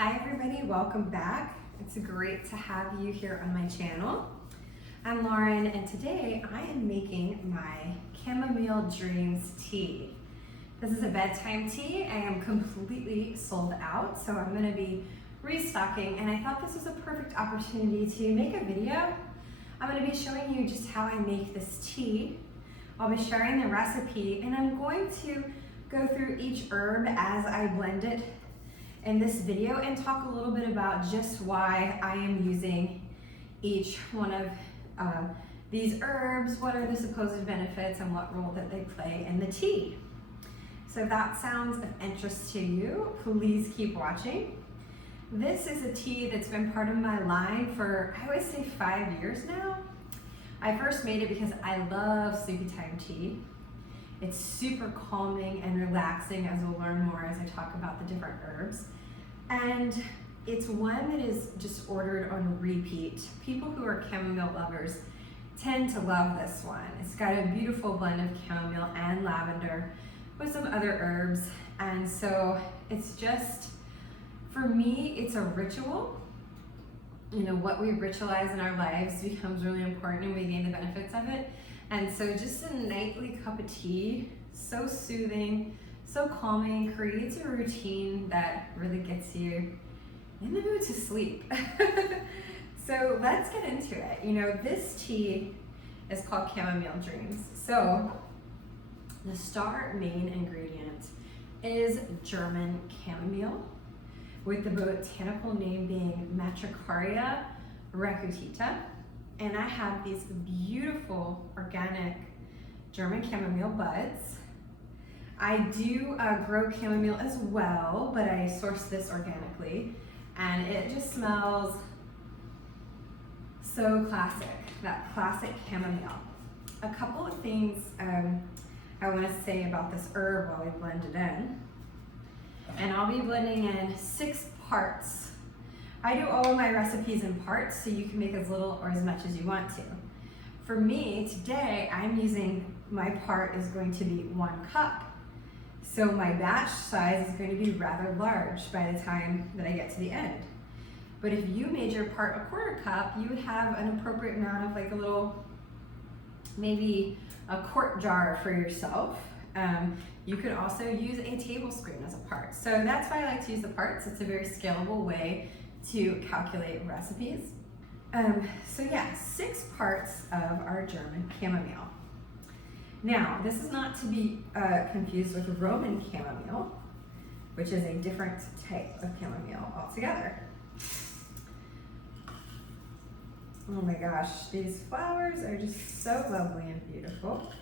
Hi everybody, welcome back. It's great to have you here on my channel. I'm Lauren and today I am making my Chamomile Dreams tea. This is a bedtime tea. I am completely sold out, so I'm going to be restocking, and I thought this was a perfect opportunity to make a video. I'm going to be showing you just how I make this tea. I'll be sharing the recipe, and I'm going to go through each herb as I blend it in this video and talk a little bit about just why I am using each one of these herbs, what are the supposed benefits, and what role that they play in the tea. So if that sounds of interest to you, please keep watching. This is a tea that's been part of my line for, I always say, 5 years now. I first made it because I love sleepy time tea. It's super calming and relaxing, as we'll learn more as I talk about the different herbs. And it's one that is just ordered on repeat. People who are chamomile lovers tend to love this one. It's got a beautiful blend of chamomile and lavender with some other herbs. And so it's just, for me, it's a ritual. You know, what we ritualize in our lives becomes really important and we gain the benefits of it. And so just a nightly cup of tea, so soothing, so calming, creates a routine that really gets you in the mood to sleep. So let's get into it. You know, this tea is called Chamomile Dreams. So the star main ingredient is German chamomile, with the botanical name being Matricaria recutita. And I have these beautiful organic German chamomile buds. I do grow chamomile as well, but I source this organically, and it just smells so classic, that classic chamomile. A couple of things I want to say about this herb while we blend it in. And I'll be blending in 6 parts. I do all of my recipes in parts, so you can make as little or as much as you want to. For me, today, I'm using, my part is going to be 1 cup. So my batch size is going to be rather large by the time that I get to the end. But if you made your part a 1/4 cup, you would have an appropriate amount of like a little, maybe a quart jar for yourself. You could also use a tablespoon as a part. So that's why I like to use the parts. It's a very scalable way to calculate recipes. So yeah, 6 parts of our German chamomile. Now, this is not to be confused with Roman chamomile, which is a different type of chamomile altogether. Oh my gosh, these flowers are just so lovely and beautiful.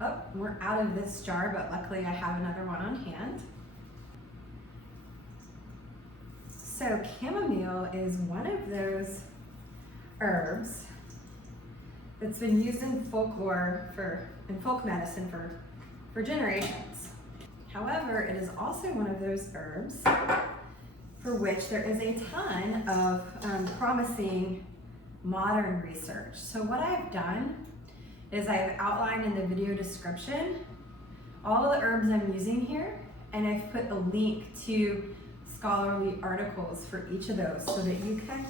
Oh, we're out of this jar, but luckily I have another one on hand. So chamomile is one of those herbs that's been used in folklore in folk medicine for generations. However, it is also one of those herbs for which there is a ton of promising modern research. So what I've done is I've outlined in the video description all of the herbs I'm using here, and I've put a link to scholarly articles for each of those so that you can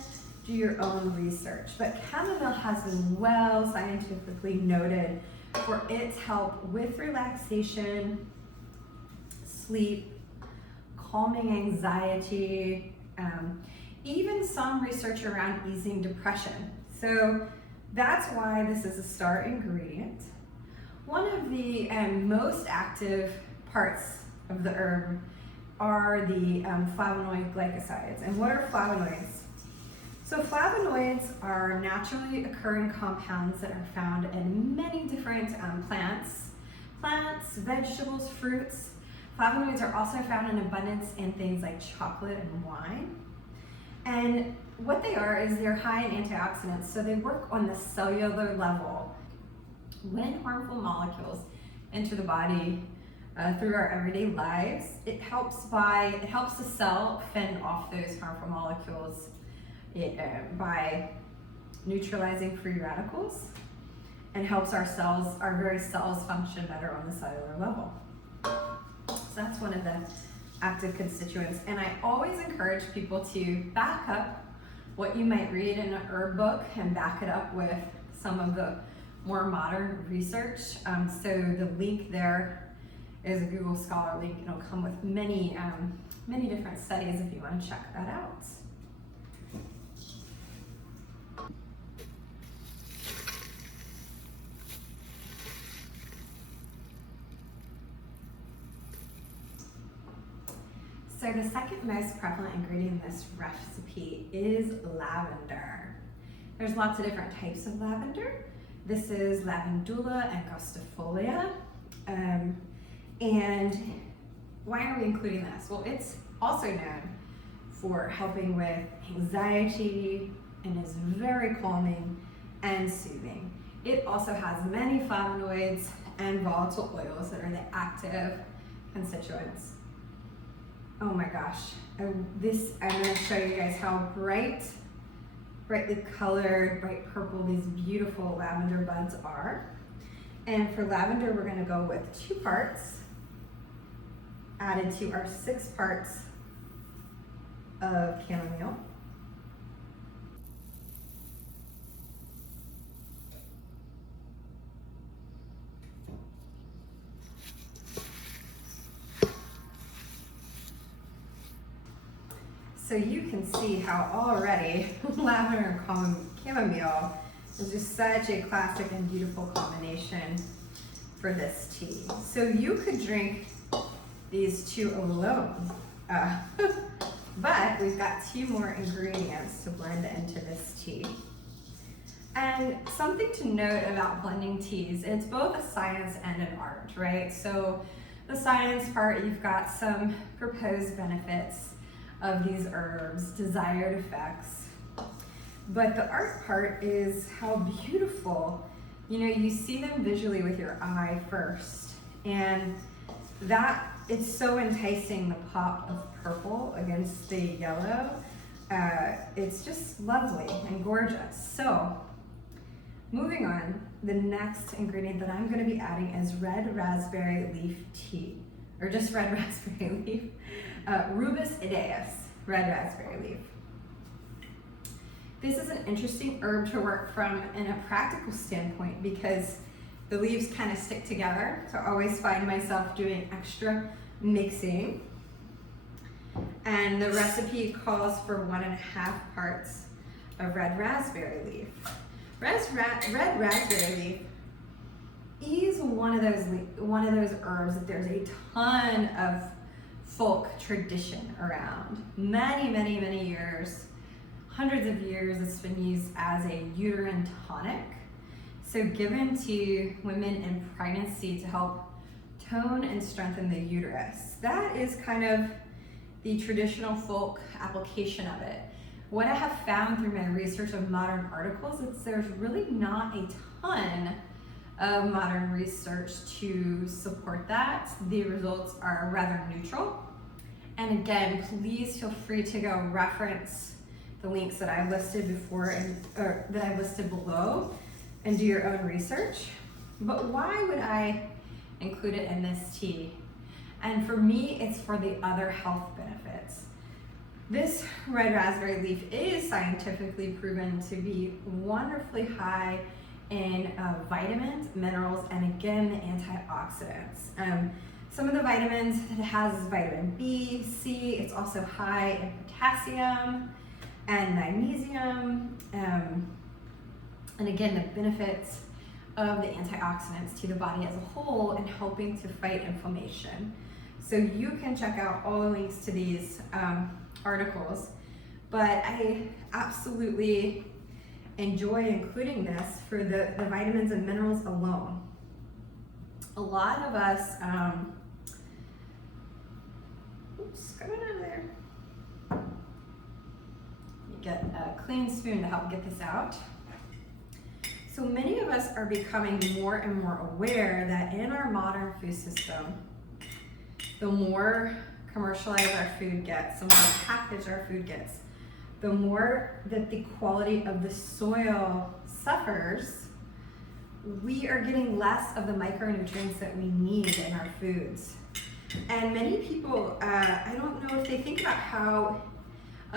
do your own research. But chamomile has been well scientifically noted for its help with relaxation, sleep, calming anxiety, even some research around easing depression. So that's why this is a star ingredient. One of the most active parts of the herb are the flavonoid glycosides. And what are flavonoids? So flavonoids are naturally occurring compounds that are found in many different plants, vegetables, fruits. Flavonoids are also found in abundance in things like chocolate and wine. And what they are is they're high in antioxidants, so they work on the cellular level. When harmful molecules enter the body through our everyday lives, it helps the cell fend off those harmful molecules by neutralizing free radicals and helps our cells, our very cells, function better on the cellular level. So that's one of the active constituents. And I always encourage people to back up what you might read in an herb book and back it up with some of the more modern research. So the link there is a Google Scholar link. It'll come with many, many different studies if you want to check that out. So the second most prevalent ingredient in this recipe is lavender. There's lots of different types of lavender. This is Lavandula and angustifolia. And why are we including this? Well, it's also known for helping with anxiety and is very calming and soothing. It also has many flavonoids and volatile oils that are the active constituents. Oh my gosh, I'm gonna show you guys how brightly colored, bright purple these beautiful lavender buds are. And for lavender, we're gonna go with 2 parts added to our 6 parts of chamomile. So you can see how already lavender and chamomile is just such a classic and beautiful combination for this tea. So you could drink these 2 alone, but we've got 2 more ingredients to blend into this tea. And something to note about blending teas, it's both a science and an art, right? So the science part, you've got some proposed benefits of these herbs, desired effects. But the art part is how beautiful, you see them visually with your eye first. And that, it's so enticing, the pop of purple against the yellow. It's just lovely and gorgeous. So, moving on, the next ingredient that I'm gonna be adding is red raspberry leaf tea, or just red raspberry leaf. Rubus ideaus, red raspberry leaf. This is an interesting herb to work from in a practical standpoint because the leaves kind of stick together. So I always find myself doing extra mixing. And the recipe calls for 1.5 parts of red raspberry leaf. Red raspberry leaf is one of those herbs that there's a ton of folk tradition around. Many years, hundreds of years, it's been used as a uterine tonic. So given to women in pregnancy to help tone and strengthen the uterus. That is kind of the traditional folk application of it. What I have found through my research of modern articles is there's really not a ton of modern research to support that. The results are rather neutral. And again, please feel free to go reference the links that I've listed before or that I've listed below and do your own research. But why would I include it in this tea? And for me, it's for the other health benefits. This red raspberry leaf is scientifically proven to be wonderfully high in vitamins, minerals, and again, the antioxidants. Some of the vitamins that it has is vitamin B, C. It's also high in potassium and magnesium. And again, the benefits of the antioxidants to the body as a whole in helping to fight inflammation. So you can check out all the links to these articles, but I absolutely enjoy including this for the vitamins and minerals alone. A lot of us, oops, come on out of there. You get a clean spoon to help get this out. So many of us are becoming more and more aware that in our modern food system, the more commercialized our food gets, the more packaged our food gets, the more that the quality of the soil suffers, we are getting less of the micronutrients that we need in our foods. And many people, I don't know if they think about how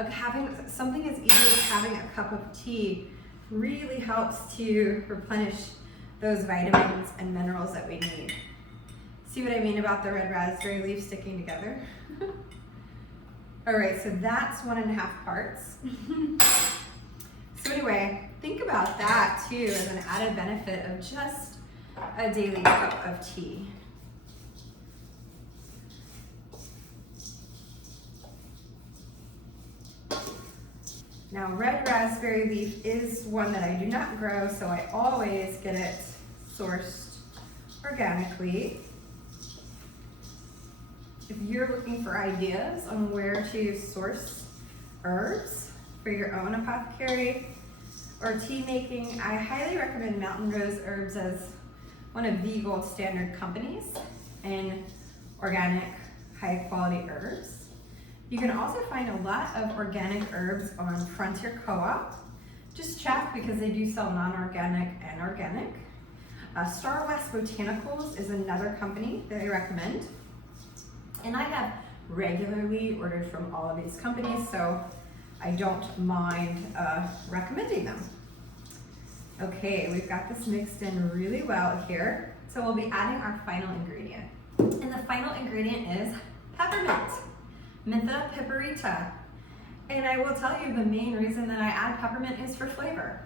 having something as easy as having a cup of tea really helps to replenish those vitamins and minerals that we need. See what I mean about the red raspberry leaf sticking together? All right, so that's 1.5 parts. So anyway, think about that too as an added benefit of just a daily cup of tea. Now, red raspberry leaf is one that I do not grow, so I always get it sourced organically. If you're looking for ideas on where to source herbs for your own apothecary or tea making, I highly recommend Mountain Rose Herbs as one of the gold standard companies in organic, high quality herbs. You can also find a lot of organic herbs on Frontier Co-op. Just check because they do sell non-organic and organic. Star West Botanicals is another company that I recommend. And I have regularly ordered from all of these companies, so I don't mind recommending them. Okay, we've got this mixed in really well here. So we'll be adding our final ingredient. And the final ingredient is peppermint. Mentha, piperita. And I will tell you the main reason that I add peppermint is for flavor.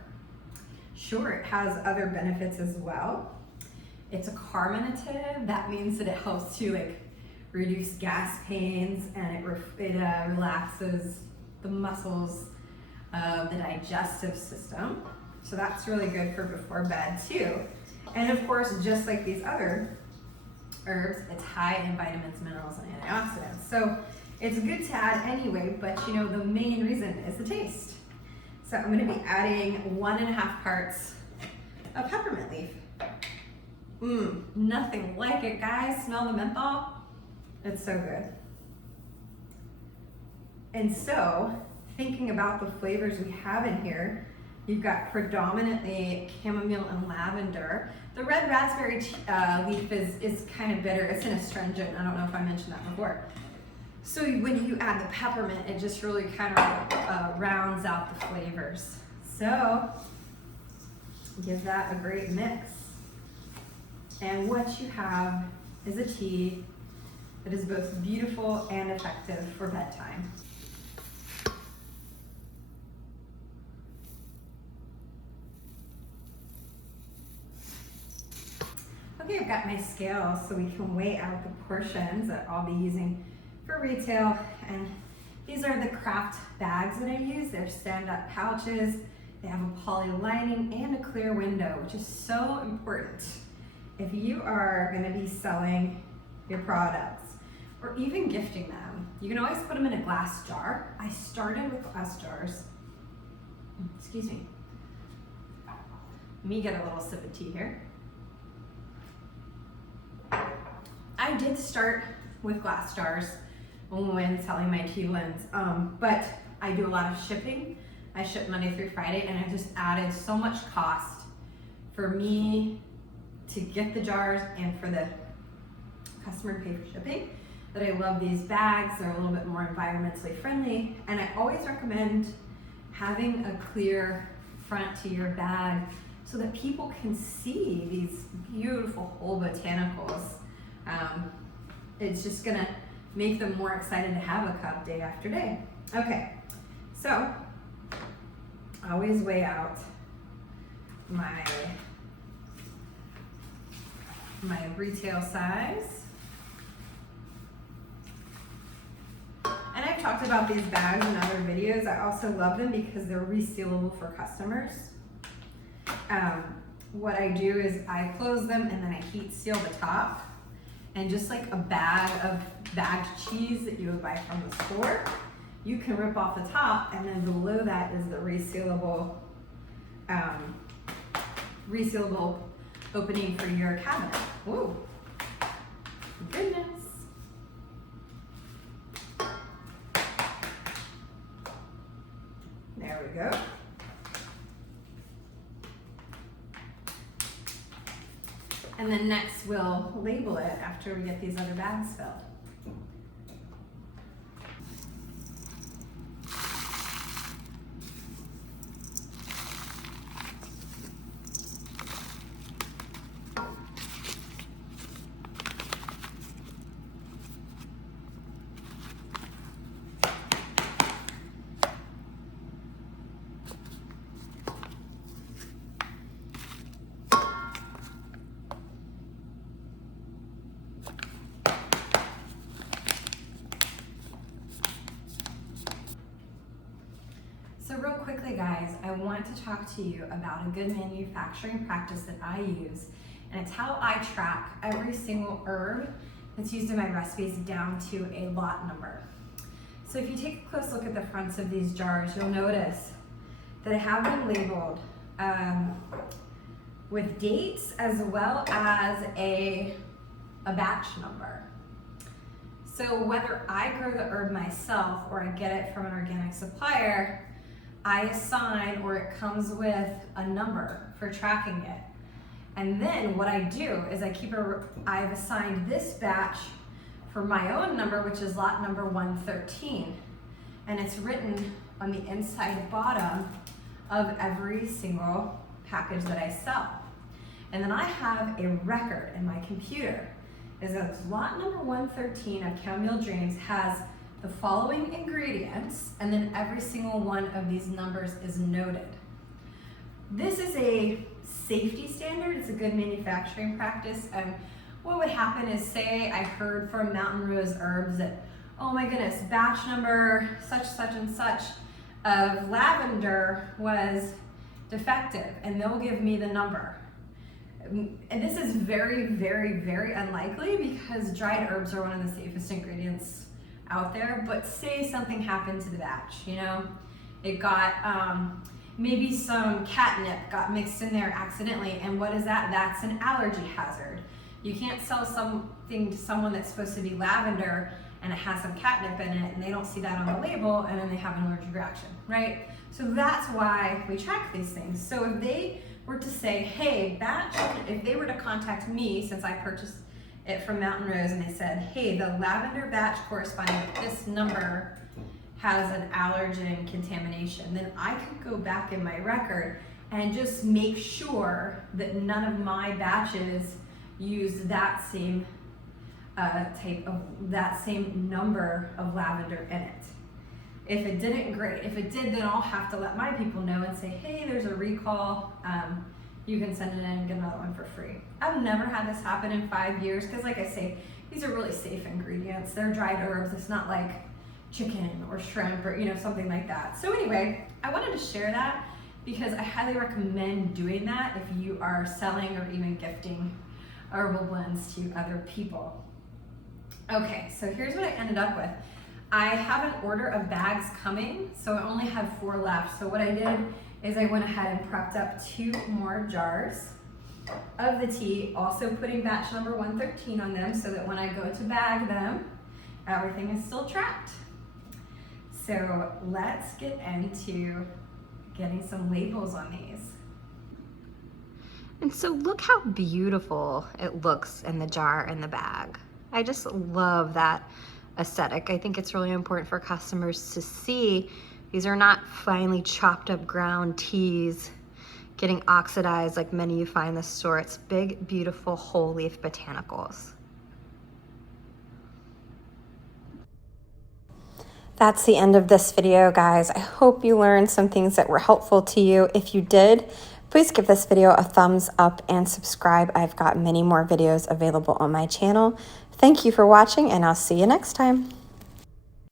Sure, it has other benefits as well. It's a carminative. That means that it helps to reduce gas pains, and it relaxes the muscles of the digestive system. So that's really good for before bed too. And of course, just like these other herbs, it's high in vitamins, minerals, and antioxidants. So it's good to add anyway, but the main reason is the taste. So I'm gonna be adding 1.5 parts of peppermint leaf. Nothing like it, guys. Smell the menthol? It's so good. And so, thinking about the flavors we have in here, you've got predominantly chamomile and lavender. The red raspberry leaf is kind of bitter. It's an astringent. I don't know if I mentioned that before. So when you add the peppermint, it just really kind of rounds out the flavors. So give that a great mix. And what you have is a tea that is both beautiful and effective for bedtime. Okay, I've got my scale so we can weigh out the portions that I'll be using for retail. And these are the craft bags that I use. They're stand-up pouches. They have a poly lining and a clear window, which is so important. If you are going to be selling your products or even gifting them, you can always put them in a glass jar. I started with glass jars. Excuse me. Let me get a little sip of tea here. I did start with glass jars when selling my tea blends, but I do a lot of shipping. I ship Monday through Friday, and I just added so much cost for me to get the jars and for the customer to pay for shipping that I love these bags. They're a little bit more environmentally friendly, and I always recommend having a clear front to your bag so that people can see these beautiful whole botanicals. It's just gonna make them more excited to have a cup day after day. Okay, so I always weigh out my retail size. And I've talked about these bags in other videos. I also love them because they're resealable for customers. What I do is I close them and then I heat seal the top. And just like a bag of bagged cheese that you would buy from the store, you can rip off the top, and then below that is the resealable opening for your cabinet. Whoa, goodness. There we go. And then next we'll label it after we get these other bags filled. So real quickly, guys, I want to talk to you about a good manufacturing practice that I use, and it's how I track every single herb that's used in my recipes down to a lot number. So if you take a close look at the fronts of these jars, you'll notice that I have them labeled with dates as well as a batch number. So whether I grow the herb myself or I get it from an organic supplier, I assign, or it comes with a number for tracking it. And then what I do is I've assigned this batch for my own number, which is lot number 113. And it's written on the inside bottom of every single package that I sell. And then I have a record in my computer. Is that lot number 113 of Chamomile Dreams has the following ingredients, and then every single one of these numbers is noted. This is a safety standard, it's a good manufacturing practice. And what would happen is, say I heard from Mountain Rose Herbs that, oh my goodness, batch number such and such of lavender was defective, and they'll give me the number. And this is very, very, very unlikely because dried herbs are one of the safest ingredients out there. But say something happened to the batch, you know, it got maybe some catnip got mixed in there accidentally, and what is that? That's an allergy hazard. You can't sell something to someone that's supposed to be lavender and it has some catnip in it, and they don't see that on the label, and then they have an allergic reaction, right? So that's why we track these things. So if they were to say, hey, batch, if they were to contact me, since I purchased it from Mountain Rose, and they said, hey, the lavender batch corresponding with this number has an allergen contamination, then I could go back in my record and just make sure that none of my batches used that same that same number of lavender in it. If it didn't, great. If it did, then I'll have to let my people know and say, hey, there's a recall. You can send it in and get another one for free. I've never had this happen in 5 years because, like I say, these are really safe ingredients. They're dried herbs. It's not like chicken or shrimp or, you know, something like that. So anyway, I wanted to share that because I highly recommend doing that if you are selling or even gifting herbal blends to other people. Okay, so here's what I ended up with. I have an order of bags coming, so I only have 4 left. So what I did is I went ahead and prepped up 2 more jars of the tea, also putting batch number 113 on them so that when I go to bag them, everything is still tracked. So let's get into getting some labels on these. And so look how beautiful it looks in the jar and the bag. I just love that aesthetic. I think it's really important for customers to see these are not finely chopped up ground teas getting oxidized like many you find in the store. It's big, beautiful whole leaf botanicals. That's the end of this video, guys. I hope you learned some things that were helpful to you. If you did, please give this video a thumbs up and subscribe. I've got many more videos available on my channel. Thank you for watching, and I'll see you next time.